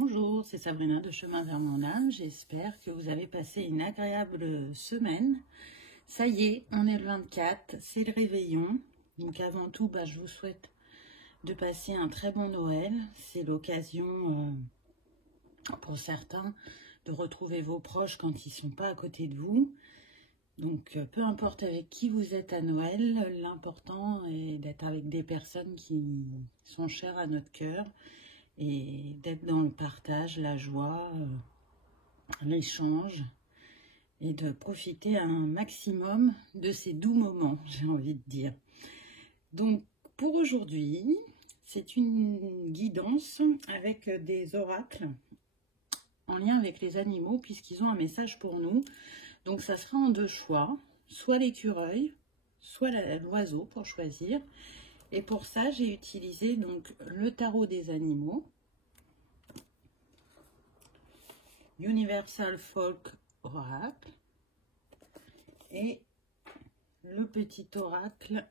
Bonjour, c'est Sabrina de Chemin vers mon âme. J'espère que vous avez passé une agréable semaine. Ça y est, on est le 24, c'est le réveillon. Donc avant tout, je vous souhaite de passer un très bon Noël. C'est l'occasion pour certains de retrouver vos proches quand ils ne sont pas à côté de vous. Donc peu importe avec qui vous êtes à Noël, l'important est d'être avec des personnes qui sont chères à notre cœur. Et d'être dans le partage, la joie, l'échange, et de profiter un maximum de ces doux moments, j'ai envie de dire. Donc, pour aujourd'hui, c'est une guidance avec des oracles en lien avec les animaux, puisqu'ils ont un message pour nous. Donc, ça sera en deux choix, soit l'écureuil, soit l'oiseau pour choisir. Et pour ça, j'ai utilisé donc le tarot des animaux, Universal Folk Oracle, et le petit oracle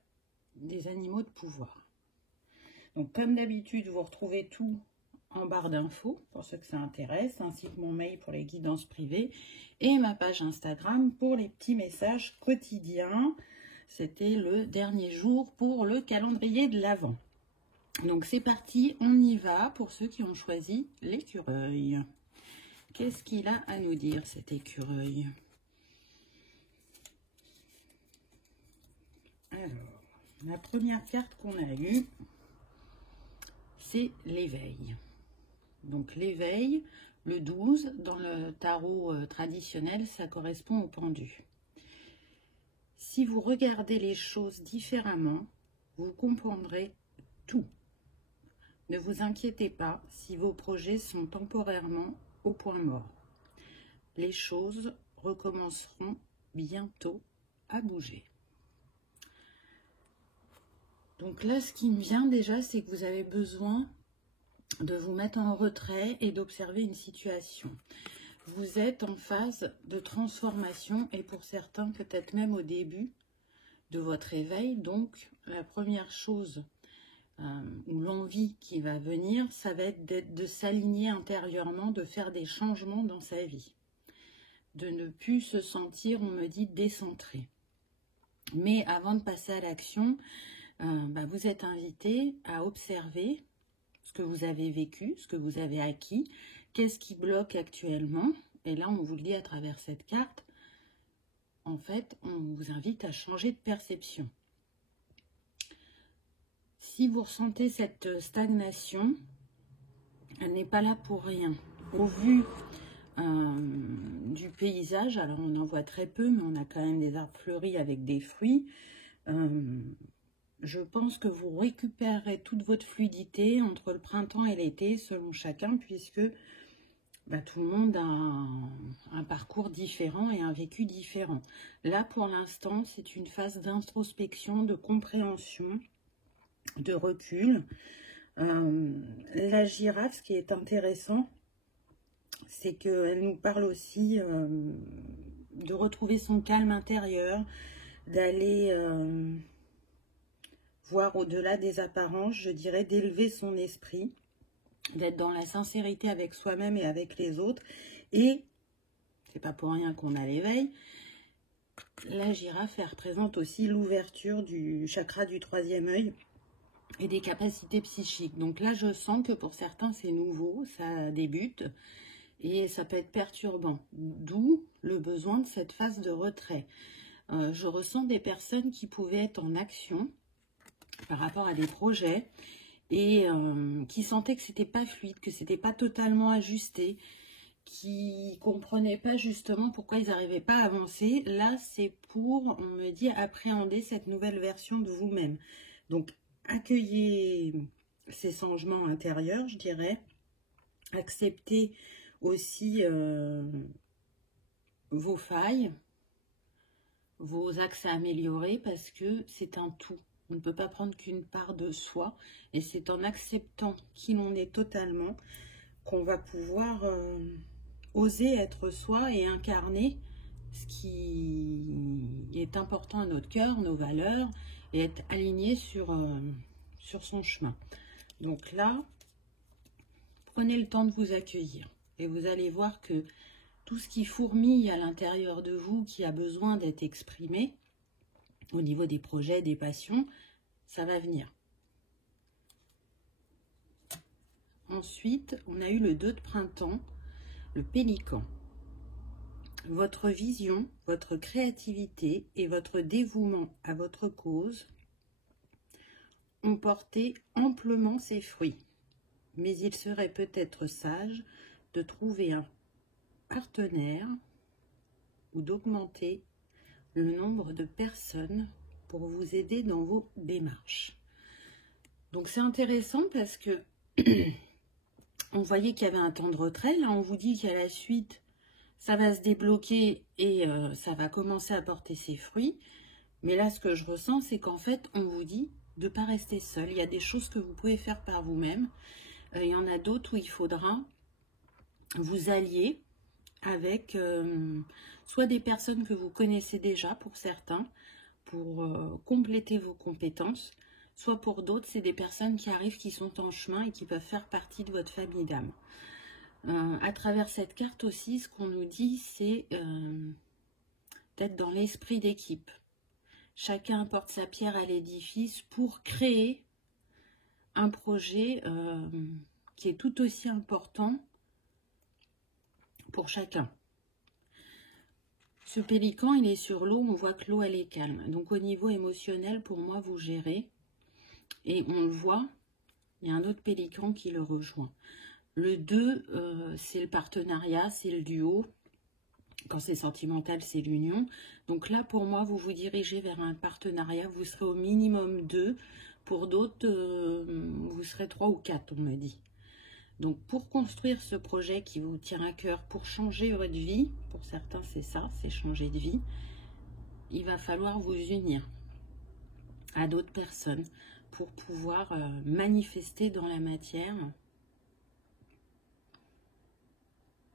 des animaux de pouvoir. Donc comme d'habitude, vous retrouvez tout en barre d'infos pour ceux que ça intéresse, ainsi que mon mail pour les guidances privées et ma page Instagram pour les petits messages quotidiens. C'était le dernier jour pour le calendrier de l'Avent. Donc c'est parti, on y va pour ceux qui ont choisi l'écureuil. Qu'est-ce qu'il a à nous dire, cet écureuil? Alors, la première carte qu'on a eue, c'est l'éveil. Donc l'éveil, le 12, dans le tarot traditionnel, ça correspond au pendu. Si vous regardez les choses différemment, vous comprendrez tout. Ne vous inquiétez pas si vos projets sont temporairement au point mort. Les choses recommenceront bientôt à bouger. Donc là, ce qui me vient déjà, c'est que vous avez besoin de vous mettre en retrait et d'observer une situation. Vous êtes en phase de transformation et pour certains, peut-être même au début de votre éveil. Donc, la première chose ou l'envie qui va venir, ça va être de s'aligner intérieurement, de faire des changements dans sa vie. De ne plus se sentir, on me dit, décentré. Mais avant de passer à l'action, vous êtes invité à observer ce que vous avez vécu, ce que vous avez acquis, qu'est-ce qui bloque actuellement. Et là, on vous le dit à travers cette carte, en fait, on vous invite à changer de perception. Si vous ressentez cette stagnation, elle n'est pas là pour rien. Au vu du paysage, alors on en voit très peu, mais on a quand même des arbres fleuris avec des fruits. Je pense que vous récupérerez toute votre fluidité entre le printemps et l'été, selon chacun, puisque tout le monde a un parcours différent et un vécu différent. Là, pour l'instant, c'est une phase d'introspection, de compréhension, de recul. La girafe, ce qui est intéressant, c'est qu'elle nous parle aussi de retrouver son calme intérieur, d'aller voir au-delà des apparences, je dirais, d'élever son esprit, d'être dans la sincérité avec soi-même et avec les autres. Et, c'est pas pour rien qu'on a l'éveil, la girafe, elle représente aussi l'ouverture du chakra du troisième œil et des capacités psychiques. Donc là, je sens que pour certains, c'est nouveau, ça débute et ça peut être perturbant. D'où le besoin de cette phase de retrait. Je ressens des personnes qui pouvaient être en action par rapport à des projets et qui sentaient que c'était pas fluide, que c'était pas totalement ajusté, qui comprenaient pas justement pourquoi ils n'arrivaient pas à avancer. Là, c'est pour, on me dit, appréhender cette nouvelle version de vous-même. Donc, accueillez ces changements intérieurs, je dirais. Acceptez aussi vos failles, vos axes à améliorer, parce que c'est un tout. On ne peut pas prendre qu'une part de soi. Et c'est en acceptant qui l'on est totalement qu'on va pouvoir oser être soi et incarner ce qui est important à notre cœur, nos valeurs, et être aligné sur son chemin. Donc là, prenez le temps de vous accueillir. Et vous allez voir que tout ce qui fourmille à l'intérieur de vous, qui a besoin d'être exprimé, au niveau des projets, des passions, ça va venir. Ensuite, on a eu le 2 de printemps, le pélican. Votre vision, votre créativité et votre dévouement à votre cause ont porté amplement ses fruits. Mais il serait peut-être sage de trouver un partenaire ou d'augmenter le nombre de personnes pour vous aider dans vos démarches. Donc c'est intéressant parce que on voyait qu'il y avait un temps de retrait. Là, on vous dit qu'à la suite, ça va se débloquer et ça va commencer à porter ses fruits. Mais là, ce que je ressens, c'est qu'en fait, on vous dit de ne pas rester seul. Il y a des choses que vous pouvez faire par vous-même. Il y en a d'autres où il faudra vous allier avec soit des personnes que vous connaissez déjà pour certains, pour compléter vos compétences, soit pour d'autres, c'est des personnes qui arrivent, qui sont en chemin et qui peuvent faire partie de votre famille d'âme. À travers cette carte aussi, ce qu'on nous dit, c'est d'être dans l'esprit d'équipe. Chacun apporte sa pierre à l'édifice pour créer un projet qui est tout aussi important pour chacun. Ce pélican, il est sur l'eau, on voit que l'eau, elle est calme. Donc au niveau émotionnel, pour moi, vous gérez. Et on le voit, il y a un autre pélican qui le rejoint. Le 2, c'est le partenariat, c'est le duo. Quand c'est sentimental, c'est l'union. Donc là, pour moi, vous vous dirigez vers un partenariat. Vous serez au minimum 2. Pour d'autres, vous serez 3 ou 4, on me dit. Donc, pour construire ce projet qui vous tient à cœur, pour changer votre vie, pour certains, c'est ça, c'est changer de vie, il va falloir vous unir à d'autres personnes pour pouvoir manifester dans la matière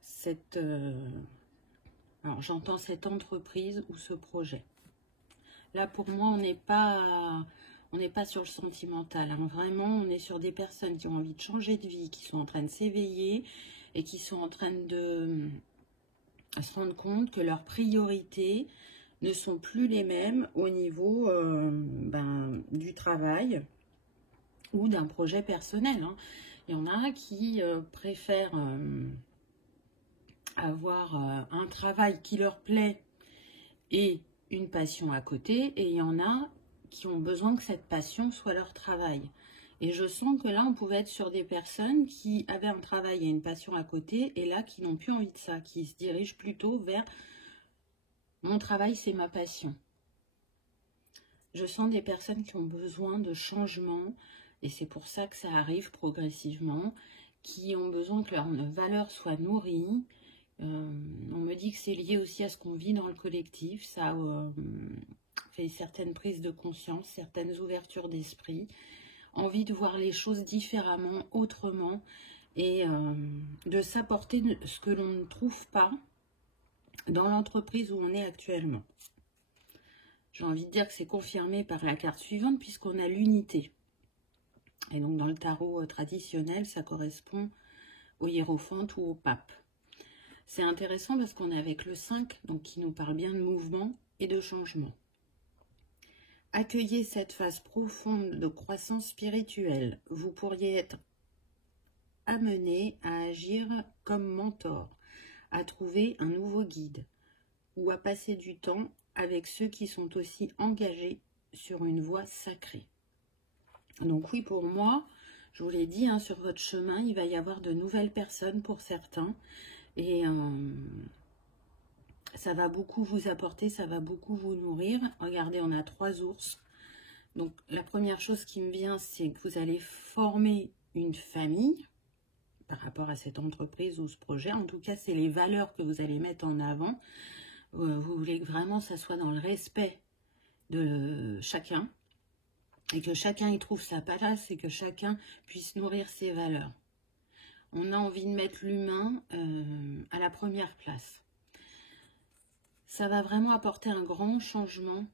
cette... alors, j'entends cette entreprise ou ce projet. Là, pour moi, on n'est pas sur le sentimental. Hein. Vraiment, on est sur des personnes qui ont envie de changer de vie, qui sont en train de s'éveiller et qui sont en train de se rendre compte que leurs priorités ne sont plus les mêmes au niveau du travail ou d'un projet personnel. Hein. Il y en a qui préfèrent... avoir un travail qui leur plaît et une passion à côté, et il y en a qui ont besoin que cette passion soit leur travail. Et je sens que là, on pouvait être sur des personnes qui avaient un travail et une passion à côté, et là, qui n'ont plus envie de ça, qui se dirigent plutôt vers « mon travail, c'est ma passion ». Je sens des personnes qui ont besoin de changement, et c'est pour ça que ça arrive progressivement, qui ont besoin que leur valeur soit nourrie. On me dit que c'est lié aussi à ce qu'on vit dans le collectif, ça fait certaines prises de conscience, certaines ouvertures d'esprit, envie de voir les choses différemment, autrement, et de s'apporter ce que l'on ne trouve pas dans l'entreprise où on est actuellement. J'ai envie de dire que c'est confirmé par la carte suivante puisqu'on a l'unité. Et donc dans le tarot traditionnel, ça correspond au hiérophante ou au pape. C'est intéressant parce qu'on est avec le 5, donc qui nous parle bien de mouvement et de changement. Accueillez cette phase profonde de croissance spirituelle. Vous pourriez être amené à agir comme mentor, à trouver un nouveau guide ou à passer du temps avec ceux qui sont aussi engagés sur une voie sacrée. Donc oui, pour moi, je vous l'ai dit, hein, sur votre chemin, il va y avoir de nouvelles personnes pour certains. Et ça va beaucoup vous apporter, ça va beaucoup vous nourrir. Regardez, on a 3 ours. Donc, la première chose qui me vient, c'est que vous allez former une famille par rapport à cette entreprise ou ce projet. En tout cas, c'est les valeurs que vous allez mettre en avant. Vous voulez que vraiment ça soit dans le respect de chacun et que chacun y trouve sa place et que chacun puisse nourrir ses valeurs. On a envie de mettre l'humain à la première place. Ça va vraiment apporter un grand changement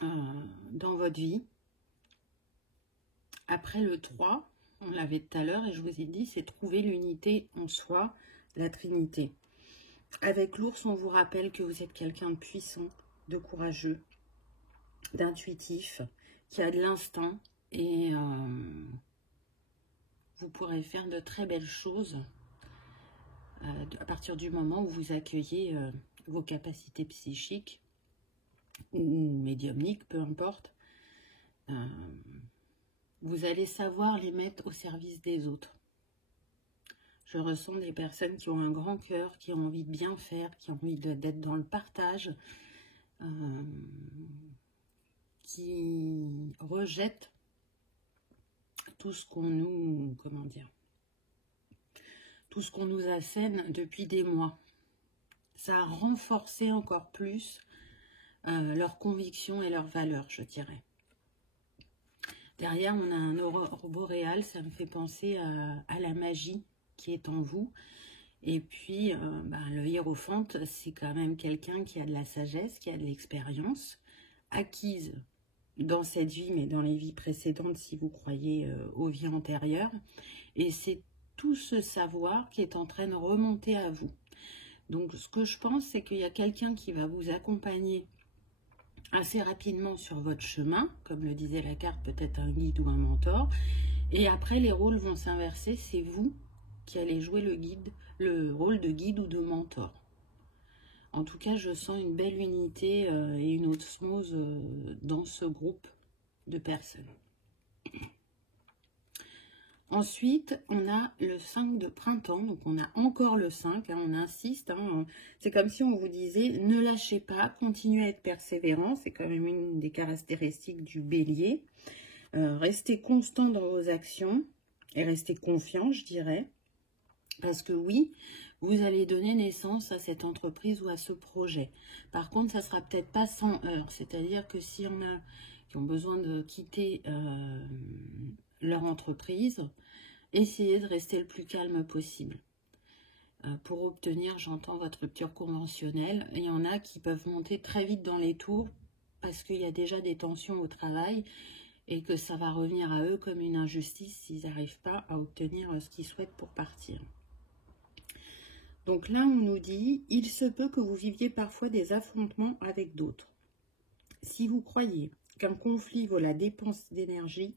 dans votre vie. Après le 3, on l'avait tout à l'heure et je vous ai dit, c'est trouver l'unité en soi, la Trinité. Avec l'ours, on vous rappelle que vous êtes quelqu'un de puissant, de courageux, d'intuitif, qui a de l'instinct et vous pourrez faire de très belles choses à partir du moment où vous accueillez vos capacités psychiques ou médiumniques, peu importe. Vous allez savoir les mettre au service des autres. Je ressens des personnes qui ont un grand cœur, qui ont envie de bien faire, qui ont envie d'être dans le partage, qui rejettent tout ce qu'on nous, comment dire, tout ce qu'on nous assène depuis des mois. Ça a renforcé encore plus leurs convictions et leurs valeurs, je dirais. Derrière, on a un aurore boréal, ça me fait penser à la magie qui est en vous. Et puis, le hiérophante, c'est quand même quelqu'un qui a de la sagesse, qui a de l'expérience, acquise dans cette vie, mais dans les vies précédentes, si vous croyez aux vies antérieures. Et c'est tout ce savoir qui est en train de remonter à vous. Donc, ce que je pense, c'est qu'il y a quelqu'un qui va vous accompagner assez rapidement sur votre chemin, comme le disait la carte, peut-être un guide ou un mentor. Et après, les rôles vont s'inverser. C'est vous qui allez jouer le rôle de guide ou de mentor. En tout cas, je sens une belle unité et une osmose dans ce groupe de personnes. Ensuite, on a le 5 de printemps, donc on a encore le 5, on insiste. C'est comme si on vous disait, ne lâchez pas, continuez à être persévérant, c'est quand même une des caractéristiques du bélier. Restez constant dans vos actions et restez confiant, je dirais. Parce que oui, vous allez donner naissance à cette entreprise ou à ce projet. Par contre, ça ne sera peut-être pas sans heurts. C'est-à-dire que s'il y en a qui ont besoin de quitter leur entreprise, essayez de rester le plus calme possible. Pour obtenir, j'entends, votre rupture conventionnelle. Il y en a qui peuvent monter très vite dans les tours parce qu'il y a déjà des tensions au travail et que ça va revenir à eux comme une injustice s'ils n'arrivent pas à obtenir ce qu'ils souhaitent pour partir. Donc là, on nous dit, il se peut que vous viviez parfois des affrontements avec d'autres. Si vous croyez qu'un conflit vaut la dépense d'énergie,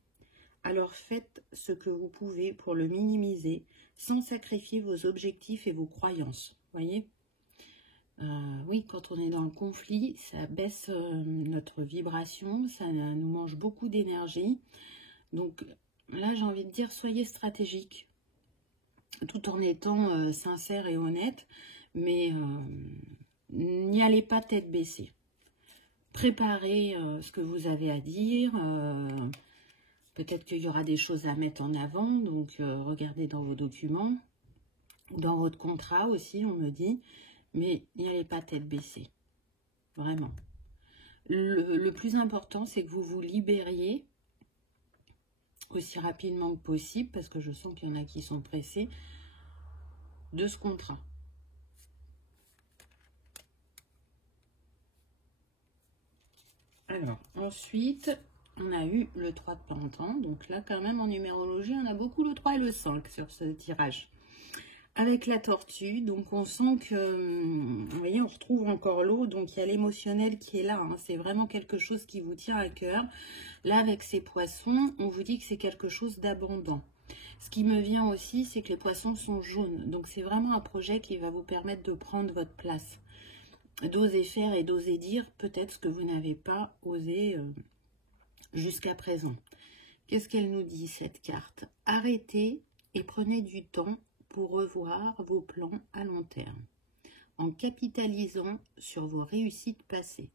alors faites ce que vous pouvez pour le minimiser sans sacrifier vos objectifs et vos croyances. Voyez, oui, quand on est dans le conflit, ça baisse notre vibration, ça nous mange beaucoup d'énergie. Donc là, j'ai envie de dire, soyez stratégique, tout en étant sincère et honnête, mais n'y allez pas tête baissée. Préparez ce que vous avez à dire. Peut-être qu'il y aura des choses à mettre en avant, donc regardez dans vos documents, dans votre contrat aussi, on me dit, mais n'y allez pas tête baissée, vraiment. Le plus important, c'est que vous vous libériez aussi rapidement que possible, parce que je sens qu'il y en a qui sont pressés, de ce contrat. Alors, ensuite, on a eu le 3 de Pentacle, donc là, quand même, en numérologie, on a beaucoup le 3 et le 5 sur ce tirage. Avec la tortue, donc on sent que, vous voyez, on retrouve encore l'eau, donc il y a l'émotionnel qui est là, c'est vraiment quelque chose qui vous tient à cœur. Là, avec ces poissons, on vous dit que c'est quelque chose d'abondant. Ce qui me vient aussi, c'est que les poissons sont jaunes, donc c'est vraiment un projet qui va vous permettre de prendre votre place, d'oser faire et d'oser dire peut-être ce que vous n'avez pas osé jusqu'à présent. Qu'est-ce qu'elle nous dit, cette carte? Arrêtez et prenez du temps pour revoir vos plans à long terme, en capitalisant sur vos réussites passées.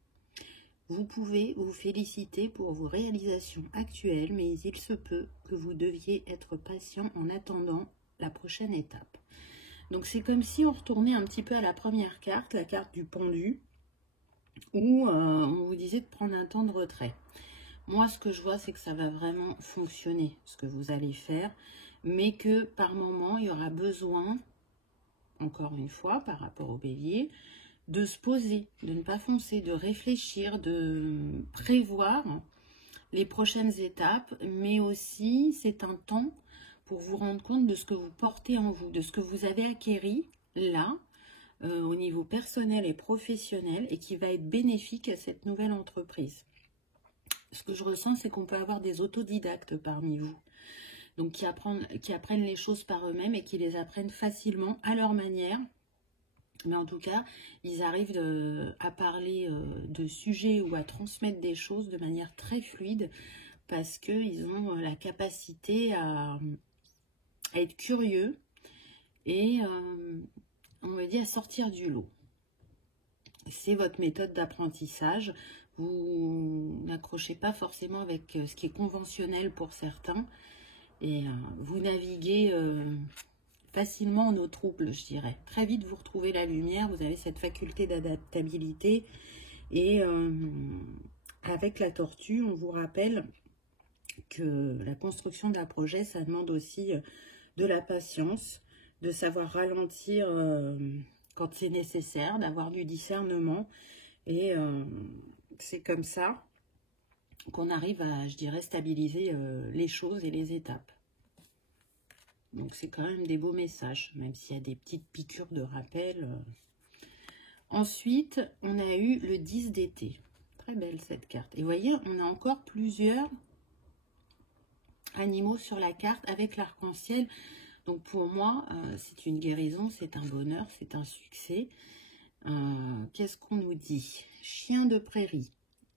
Vous pouvez vous féliciter pour vos réalisations actuelles, mais il se peut que vous deviez être patient en attendant la prochaine étape. Donc c'est comme si on retournait un petit peu à la première carte, la carte du pendu, où on vous disait de prendre un temps de retrait. Moi, ce que je vois, c'est que ça va vraiment fonctionner, ce que vous allez faire, mais que par moment, il y aura besoin, encore une fois, par rapport au bélier, de se poser, de ne pas foncer, de réfléchir, de prévoir les prochaines étapes, mais aussi, c'est un temps pour vous rendre compte de ce que vous portez en vous, de ce que vous avez acquéri là, au niveau personnel et professionnel, et qui va être bénéfique à cette nouvelle entreprise. Ce que je ressens, c'est qu'on peut avoir des autodidactes parmi vous, donc qui apprennent les choses par eux-mêmes et qui les apprennent facilement à leur manière. Mais en tout cas, ils arrivent à parler de sujets ou à transmettre des choses de manière très fluide parce qu'ils ont la capacité à être curieux et on va dire à sortir du lot. C'est votre méthode d'apprentissage. Vous n'accrochez pas forcément avec ce qui est conventionnel pour certains et vous naviguez facilement en eau trouble, je dirais. Très vite, vous retrouvez la lumière, vous avez cette faculté d'adaptabilité et avec la tortue, on vous rappelle que la construction d'un projet, ça demande aussi de la patience, de savoir ralentir quand c'est nécessaire, d'avoir du discernement. Et c'est comme ça qu'on arrive à, je dirais, stabiliser les choses et les étapes. Donc c'est quand même des beaux messages, même s'il y a des petites piqûres de rappel. Ensuite, on a eu le 10 d'été. Très belle cette carte. Et vous voyez, on a encore plusieurs animaux sur la carte avec l'arc-en-ciel. Donc pour moi, c'est une guérison, c'est un bonheur, c'est un succès. Qu'est-ce qu'on nous dit? Chien de prairie.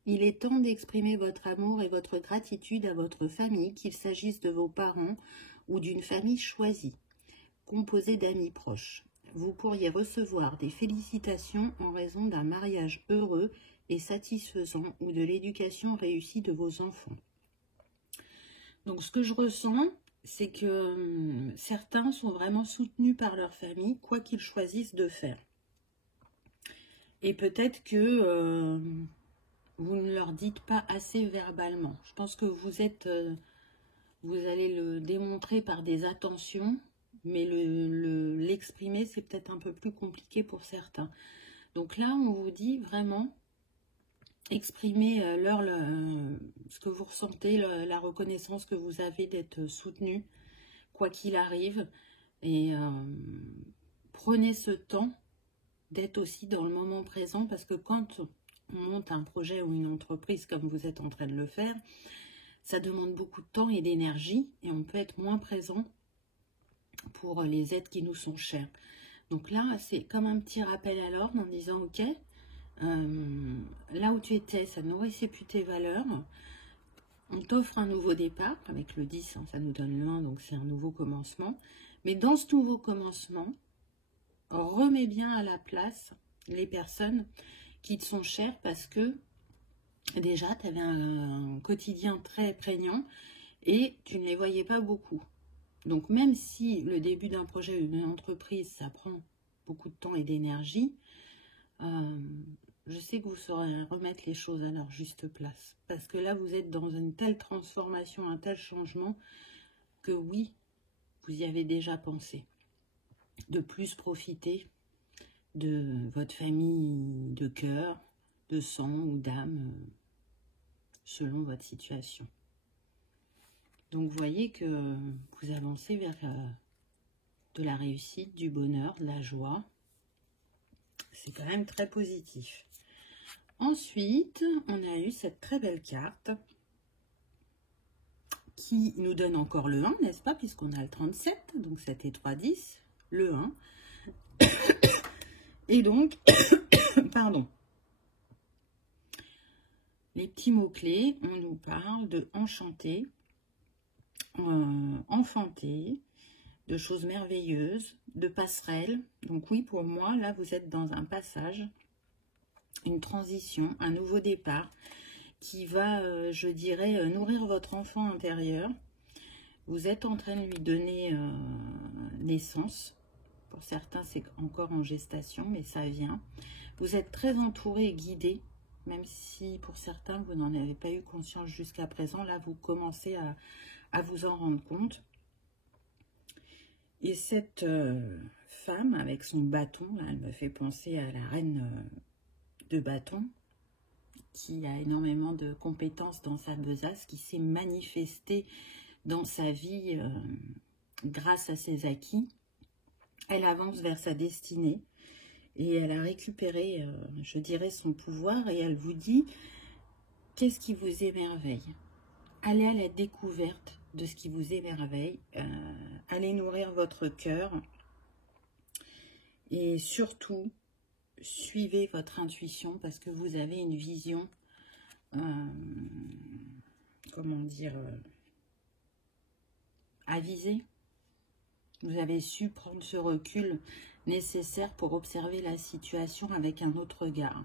Il est temps d'exprimer votre amour et votre gratitude à votre famille, qu'il s'agisse de vos parents ou d'une famille choisie, composée d'amis proches. Vous pourriez recevoir des félicitations en raison d'un mariage heureux et satisfaisant ou de l'éducation réussie de vos enfants. Donc ce que je ressens, c'est que certains sont vraiment soutenus par leur famille, quoi qu'ils choisissent de faire. Et peut-être que vous ne leur dites pas assez verbalement. Je pense que vous allez le démontrer par des attentions, mais l'exprimer, c'est peut-être un peu plus compliqué pour certains. Donc là, on vous dit vraiment, exprimez ce que vous ressentez, la reconnaissance que vous avez d'être soutenu, quoi qu'il arrive. Et prenez ce temps d'être aussi dans le moment présent, parce que quand on monte un projet ou une entreprise comme vous êtes en train de le faire, ça demande beaucoup de temps et d'énergie et on peut être moins présent pour les aides qui nous sont chères. Donc là, c'est comme un petit rappel à l'ordre en disant, ok, là où tu étais, ça nourrissait plus tes valeurs. On t'offre un nouveau départ, avec le 10, hein, ça nous donne le 1, donc c'est un nouveau commencement. Mais dans ce nouveau commencement, remets bien à la place les personnes qui te sont chères parce que déjà, tu avais un quotidien très prégnant et tu ne les voyais pas beaucoup. Donc, même si le début d'un projet ou d'une entreprise, ça prend beaucoup de temps et d'énergie, je sais que vous saurez remettre les choses à leur juste place. Parce que là, vous êtes dans une telle transformation, un tel changement, que oui, vous y avez déjà pensé. De plus profiter de votre famille de cœur, de sang ou d'âme, selon votre situation. Donc, vous voyez que vous avancez vers de la réussite, du bonheur, de la joie. C'est quand même très positif. Ensuite, on a eu cette très belle carte qui nous donne encore le 1, n'est-ce pas? Puisqu'on a le 37, donc 7 et 3, 10, le 1. Et donc, pardon. Les petits mots-clés, on nous parle de enchanté, enfanté, de choses merveilleuses, de passerelles. Donc oui, pour moi, là, vous êtes dans un passage, une transition, un nouveau départ qui va, je dirais, nourrir votre enfant intérieur. Vous êtes en train de lui donner naissance. Pour certains, c'est encore en gestation, mais ça vient. Vous êtes très entouré et guidé, même si pour certains, vous n'en avez pas eu conscience jusqu'à présent. Là, vous commencez à vous en rendre compte. Et cette femme, avec son bâton, là, elle me fait penser à la reine de bâton, qui a énormément de compétences dans sa besace, qui s'est manifestée dans sa vie grâce à ses acquis, elle avance vers sa destinée et elle a récupéré, je dirais, son pouvoir et elle vous dit qu'est-ce qui vous émerveille. Allez à la découverte de ce qui vous émerveille, allez nourrir votre cœur et surtout, suivez votre intuition parce que vous avez une vision, comment dire, avisée. Vous avez su prendre ce recul nécessaire pour observer la situation avec un autre regard.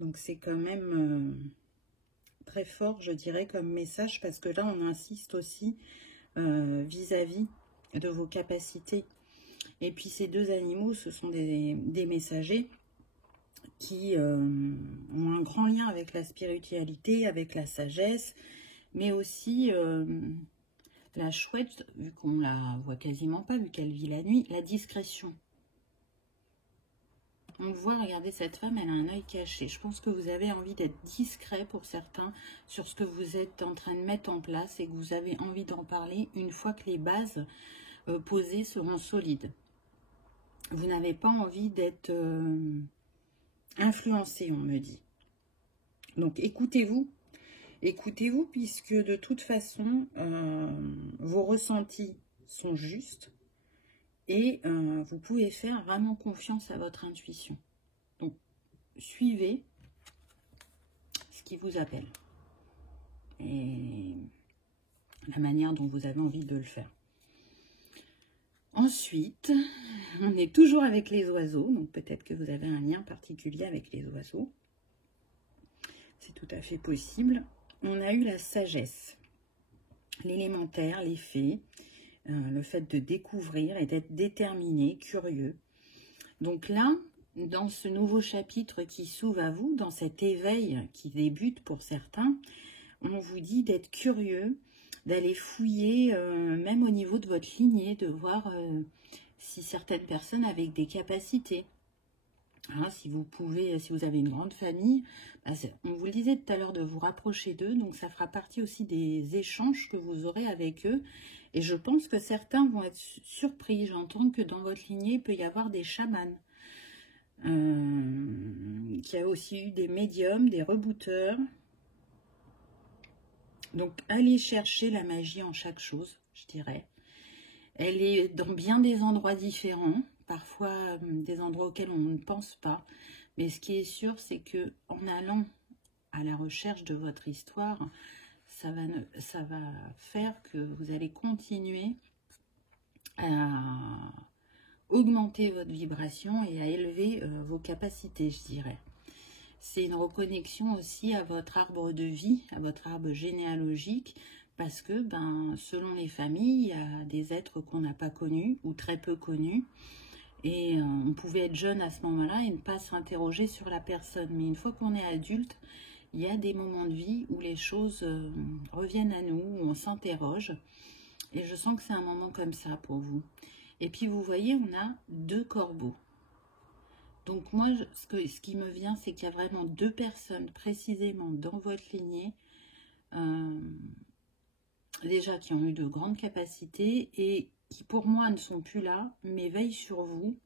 Donc c'est quand même très fort, je dirais, comme message, parce que là, on insiste aussi vis-à-vis de vos capacités. Et puis ces deux animaux, ce sont des messagers qui ont un grand lien avec la spiritualité, avec la sagesse, mais aussi la chouette, vu qu'on la voit quasiment pas, vu qu'elle vit la nuit, la discrétion. On le voit, regardez, cette femme, elle a un œil caché. Je pense que vous avez envie d'être discret pour certains sur ce que vous êtes en train de mettre en place et que vous avez envie d'en parler une fois que les bases posées seront solides. Vous n'avez pas envie d'être influencé, on me dit. Donc, écoutez-vous. Écoutez-vous, puisque de toute façon, vos ressentis sont justes. Et vous pouvez faire vraiment confiance à votre intuition. Donc, suivez ce qui vous appelle. Et la manière dont vous avez envie de le faire. Ensuite, on est toujours avec les oiseaux. Donc, peut-être que vous avez un lien particulier avec les oiseaux. C'est tout à fait possible. On a eu la sagesse, l'élémentaire, les fées. Le fait de découvrir et d'être déterminé, curieux. Donc là, dans ce nouveau chapitre qui s'ouvre à vous, dans cet éveil qui débute pour certains, on vous dit d'être curieux, d'aller fouiller, même au niveau de votre lignée, de voir si certaines personnes avaient des capacités. Hein, si vous pouvez, si vous avez une grande famille, bah on vous le disait tout à l'heure de vous rapprocher d'eux, donc ça fera partie aussi des échanges que vous aurez avec eux. Et je pense que certains vont être surpris. J'entends que dans votre lignée, il peut y avoir des chamans. Qu'il y a aussi eu des médiums, des rebooteurs. Donc, allez chercher la magie en chaque chose, je dirais. Elle est dans bien des endroits différents. Parfois, des endroits auxquels on ne pense pas. Mais ce qui est sûr, c'est que en allant à la recherche de votre histoire, ça va faire que vous allez continuer à augmenter votre vibration et à élever vos capacités, je dirais. C'est une reconnexion aussi à votre arbre de vie, à votre arbre généalogique, parce que selon les familles, il y a des êtres qu'on n'a pas connus ou très peu connus. Et on pouvait être jeune à ce moment-là et ne pas s'interroger sur la personne. Mais une fois qu'on est adulte, il y a des moments de vie où les choses reviennent à nous, où on s'interroge. Et je sens que c'est un moment comme ça pour vous. Et puis vous voyez, on a deux corbeaux. Donc moi, ce qui me vient, c'est qu'il y a vraiment deux personnes précisément dans votre lignée, déjà qui ont eu de grandes capacités et qui pour moi ne sont plus là, mais veillent sur vous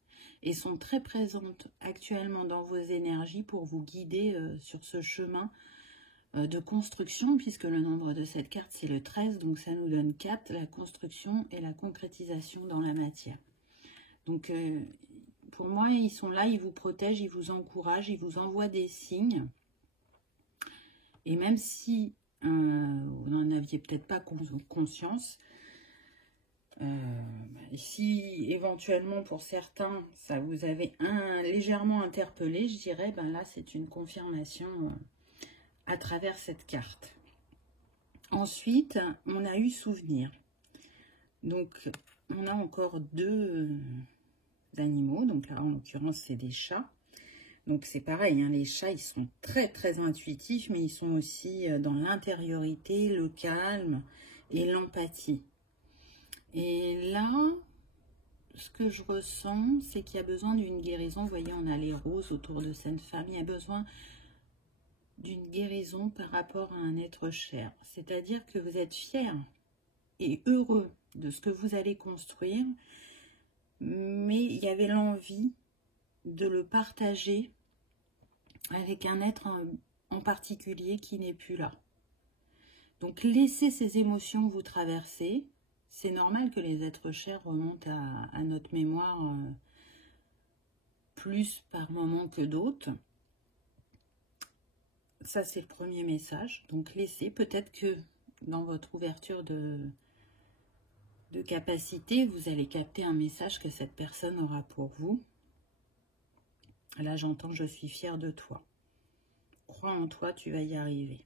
et sont très présentes actuellement dans vos énergies pour vous guider sur ce chemin de construction, puisque le nombre de cette carte c'est le 13, donc ça nous donne 4, la construction et la concrétisation dans la matière. Donc pour moi, ils sont là, ils vous protègent, ils vous encouragent, ils vous envoient des signes. Et même si vous n'en aviez peut-être pas conscience, si éventuellement pour certains ça vous avait légèrement interpellé, je dirais, là c'est une confirmation à travers cette carte. Ensuite, on a eu souvenir. Donc on a encore deux animaux, donc là en l'occurrence c'est des chats. Donc c'est pareil, hein, les chats ils sont très très intuitifs, mais ils sont aussi dans l'intériorité, le calme et l'empathie. Et là, ce que je ressens, c'est qu'il y a besoin d'une guérison. Vous voyez, on a les roses autour de cette femme. Il y a besoin d'une guérison par rapport à un être cher. C'est-à-dire que vous êtes fier et heureux de ce que vous allez construire, mais il y avait l'envie de le partager avec un être en particulier qui n'est plus là. Donc laissez ces émotions vous traverser. C'est normal que les êtres chers remontent à notre mémoire plus par moment que d'autres. Ça, c'est le premier message. Donc laissez, peut-être que dans votre ouverture de capacité, vous allez capter un message que cette personne aura pour vous. Là, j'entends « je suis fière de toi ». Crois en toi, tu vas y arriver.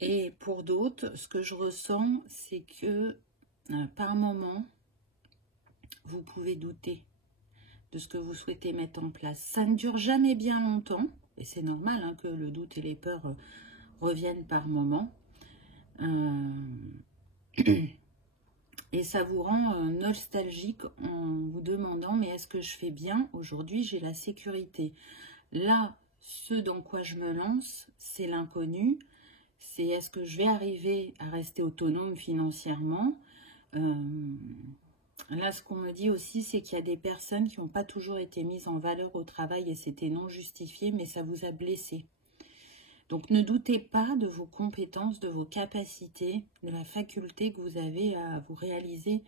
Et pour d'autres, ce que je ressens, c'est que par moment, vous pouvez douter de ce que vous souhaitez mettre en place. Ça ne dure jamais bien longtemps, et c'est normal hein, que le doute et les peurs reviennent par moment. Et ça vous rend nostalgique en vous demandant « mais est-ce que je fais bien? Aujourd'hui, j'ai la sécurité. » Là, ce dans quoi je me lance, c'est l'inconnu. C'est est-ce que je vais arriver à rester autonome financièrement? Là, ce qu'on me dit aussi, c'est qu'il y a des personnes qui n'ont pas toujours été mises en valeur au travail et c'était non justifié, mais ça vous a blessé. Donc, ne doutez pas de vos compétences, de vos capacités, de la faculté que vous avez à vous réaliser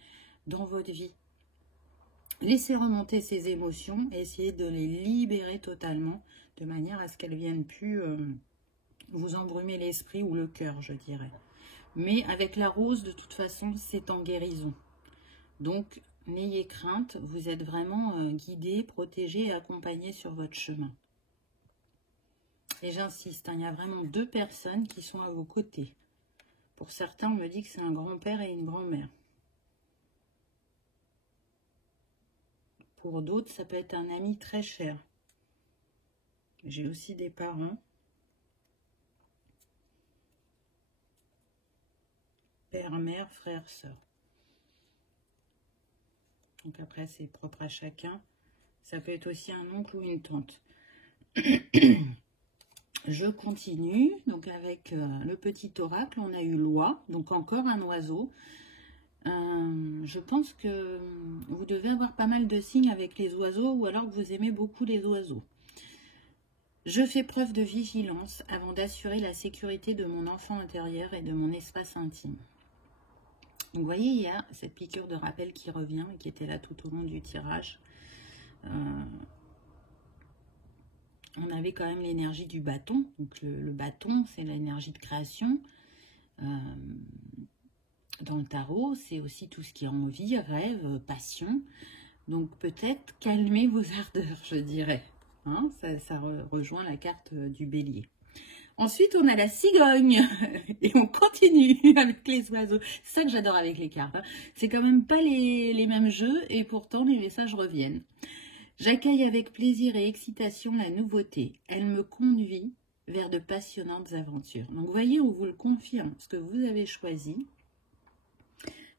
dans votre vie. Laissez remonter ces émotions et essayez de les libérer totalement, de manière à ce qu'elles ne viennent plus vous embrumer l'esprit ou le cœur, je dirais. Mais avec la rose, de toute façon, c'est en guérison. Donc, n'ayez crainte, vous êtes vraiment guidé, protégé et accompagné sur votre chemin. Et j'insiste, hein, il y a vraiment 2 personnes qui sont à vos côtés. Pour certains, on me dit que c'est un grand-père et une grand-mère. Pour d'autres, ça peut être un ami très cher. J'ai aussi des parents. Père, mère, frère, sœur. Donc après, c'est propre à chacun. Ça peut être aussi un oncle ou une tante. Je continue. Donc avec le petit oracle, on a eu l'oie. Donc encore un oiseau. Je pense que vous devez avoir pas mal de signes avec les oiseaux ou alors que vous aimez beaucoup les oiseaux. Je fais preuve de vigilance avant d'assurer la sécurité de mon enfant intérieur et de mon espace intime. Donc, vous voyez, il y a cette piqûre de rappel qui revient et qui était là tout au long du tirage. On avait quand même l'énergie du bâton. Donc, le bâton, c'est l'énergie de création. Dans le tarot, c'est aussi tout ce qui est envie, rêve, passion. Donc, peut-être calmer vos ardeurs, je dirais. Hein, ça rejoint la carte du bélier. Ensuite, on a la cigogne et on continue avec les oiseaux. C'est ça que j'adore avec les cartes. Hein. C'est quand même pas les mêmes jeux et pourtant les messages reviennent. J'accueille avec plaisir et excitation la nouveauté. Elle me conduit vers de passionnantes aventures. Donc, vous voyez, on vous le confirme. Ce que vous avez choisi,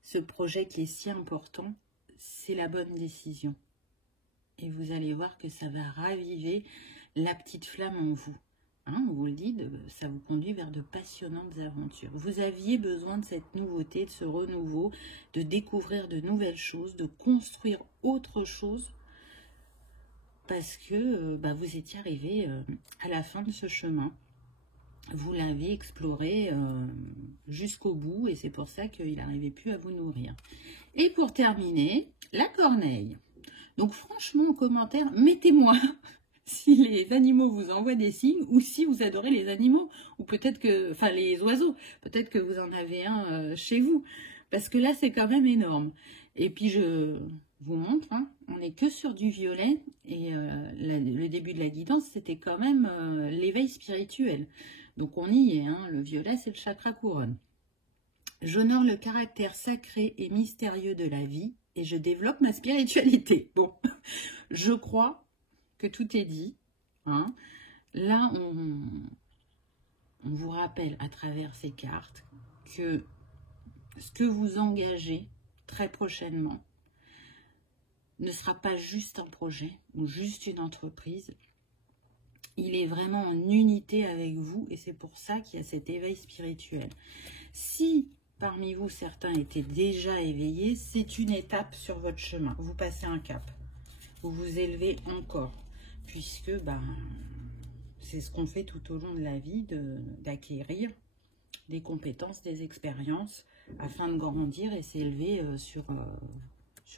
ce projet qui est si important, c'est la bonne décision. Et vous allez voir que ça va raviver la petite flamme en vous. Hein, on vous le dit, ça vous conduit vers de passionnantes aventures. Vous aviez besoin de cette nouveauté, de ce renouveau, de découvrir de nouvelles choses, de construire autre chose, parce que vous étiez arrivé à la fin de ce chemin. Vous l'avez exploré jusqu'au bout, et c'est pour ça qu'il n'arrivait plus à vous nourrir. Et pour terminer, la corneille. Donc franchement, en commentaire, mettez-moi si les animaux vous envoient des signes ou si vous adorez les animaux, ou peut-être que, enfin les oiseaux, peut-être que vous en avez un chez vous, parce que là c'est quand même énorme. Et puis je vous montre, hein, on n'est que sur du violet, et le début de la guidance c'était quand même l'éveil spirituel. Donc on y est, hein, le violet c'est le chakra couronne. J'honore le caractère sacré et mystérieux de la vie, et je développe ma spiritualité. Bon, je crois que tout est dit. Hein. Là, on vous rappelle à travers ces cartes que ce que vous engagez très prochainement ne sera pas juste un projet ou juste une entreprise. Il est vraiment en unité avec vous et c'est pour ça qu'il y a cet éveil spirituel. Si parmi vous, certains étaient déjà éveillés, c'est une étape sur votre chemin. Vous passez un cap. Vous vous élevez encore. Puisque c'est ce qu'on fait tout au long de la vie, d'acquérir des compétences, des expériences, afin de grandir et s'élever sur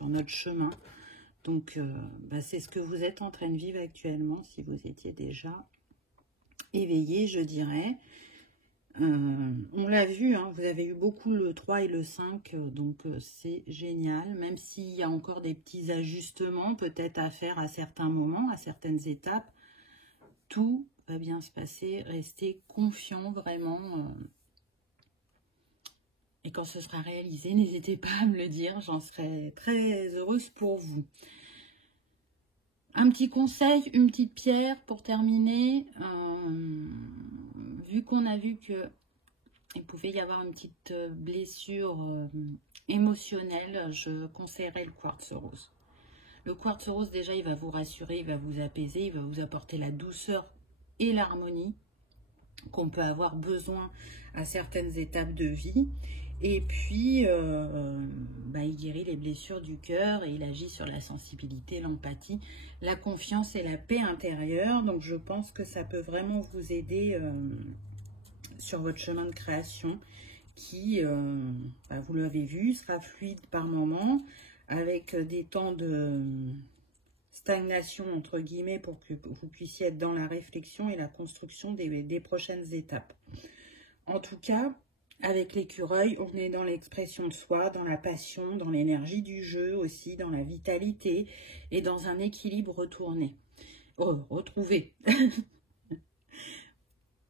notre chemin. Donc, c'est ce que vous êtes en train de vivre actuellement, si vous étiez déjà éveillé, je dirais. On l'a vu, hein, vous avez eu beaucoup le 3 et le 5, donc c'est génial, même s'il y a encore des petits ajustements peut-être à faire à certains moments, à certaines étapes, tout va bien se passer, restez confiant vraiment. Et quand ce sera réalisé, n'hésitez pas à me le dire, j'en serai très heureuse pour vous. Un petit conseil, une petite pierre pour terminer. Vu qu'on a vu que il pouvait y avoir une petite blessure émotionnelle, je conseillerais le quartz rose. Le quartz rose, déjà, il va vous rassurer, il va vous apaiser, il va vous apporter la douceur et l'harmonie qu'on peut avoir besoin à certaines étapes de vie. Et puis, il guérit les blessures du cœur et il agit sur la sensibilité, l'empathie, la confiance et la paix intérieure. Donc, je pense que ça peut vraiment vous aider sur votre chemin de création qui, vous l'avez vu, sera fluide par moment, avec des temps de stagnation, entre guillemets, pour que vous puissiez être dans la réflexion et la construction des prochaines étapes. En tout cas, avec l'écureuil, on est dans l'expression de soi, dans la passion, dans l'énergie du jeu aussi, dans la vitalité et dans un équilibre retourné. Retrouvé.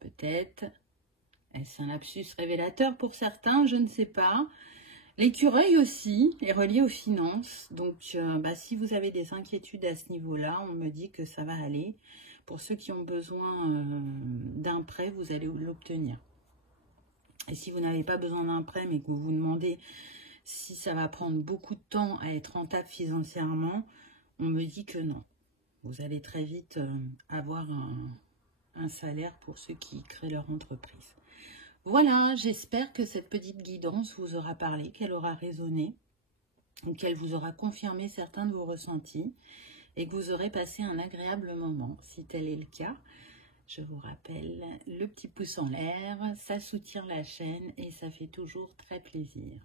Peut-être, est-ce un lapsus révélateur pour certains, je ne sais pas. L'écureuil aussi est relié aux finances, donc si vous avez des inquiétudes à ce niveau-là, on me dit que ça va aller. Pour ceux qui ont besoin d'un prêt, vous allez l'obtenir. Et si vous n'avez pas besoin d'un prêt, mais que vous vous demandez si ça va prendre beaucoup de temps à être rentable financièrement, on me dit que non. Vous allez très vite avoir un salaire pour ceux qui créent leur entreprise. Voilà, j'espère que cette petite guidance vous aura parlé, qu'elle aura résonné, ou qu'elle vous aura confirmé certains de vos ressentis, et que vous aurez passé un agréable moment. Si tel est le cas, je vous rappelle, le petit pouce en l'air, ça soutient la chaîne et ça fait toujours très plaisir.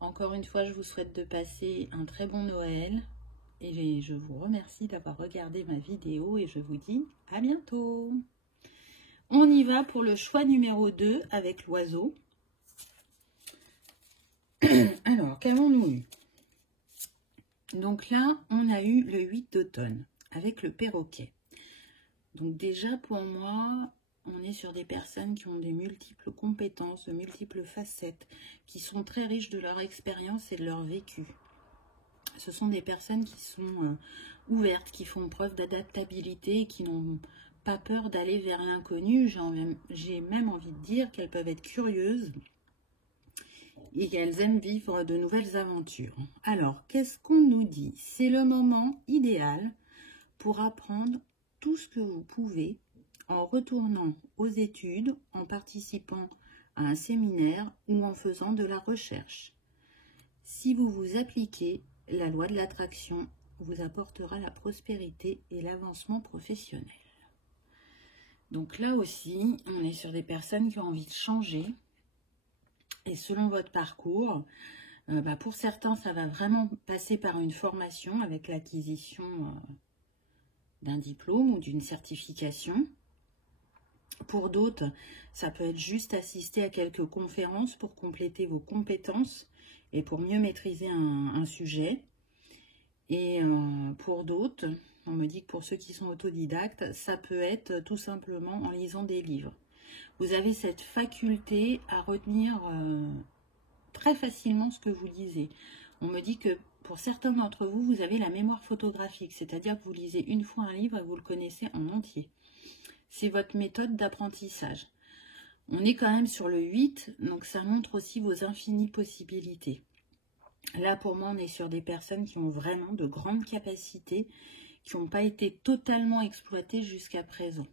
Encore une fois, je vous souhaite de passer un très bon Noël et je vous remercie d'avoir regardé ma vidéo et je vous dis à bientôt. On y va pour le choix numéro 2 avec l'oiseau. Alors, qu'avons-nous eu? Donc là, on a eu le 8 d'automne avec le perroquet. Donc déjà, pour moi, on est sur des personnes qui ont des multiples compétences, de multiples facettes, qui sont très riches de leur expérience et de leur vécu. Ce sont des personnes qui sont ouvertes, qui font preuve d'adaptabilité, qui n'ont pas peur d'aller vers l'inconnu. J'ai même envie de dire qu'elles peuvent être curieuses et qu'elles aiment vivre de nouvelles aventures. Alors, qu'est-ce qu'on nous dit? C'est le moment idéal pour apprendre tout ce que vous pouvez en retournant aux études, en participant à un séminaire ou en faisant de la recherche. Si vous vous appliquez, la loi de l'attraction vous apportera la prospérité et l'avancement professionnel. Donc là aussi, on est sur des personnes qui ont envie de changer. Et selon votre parcours, pour certains, ça va vraiment passer par une formation avec l'acquisition d'un diplôme ou d'une certification. Pour d'autres, ça peut être juste assister à quelques conférences pour compléter vos compétences et pour mieux maîtriser un sujet. Et pour d'autres, on me dit que pour ceux qui sont autodidactes, ça peut être tout simplement en lisant des livres. Vous avez cette faculté à retenir très facilement ce que vous lisez. On me dit que pour certains d'entre vous, vous avez la mémoire photographique, c'est-à-dire que vous lisez une fois un livre et vous le connaissez en entier. C'est votre méthode d'apprentissage. On est quand même sur le 8, donc ça montre aussi vos infinies possibilités. Là, pour moi, on est sur des personnes qui ont vraiment de grandes capacités, qui n'ont pas été totalement exploitées jusqu'à présent.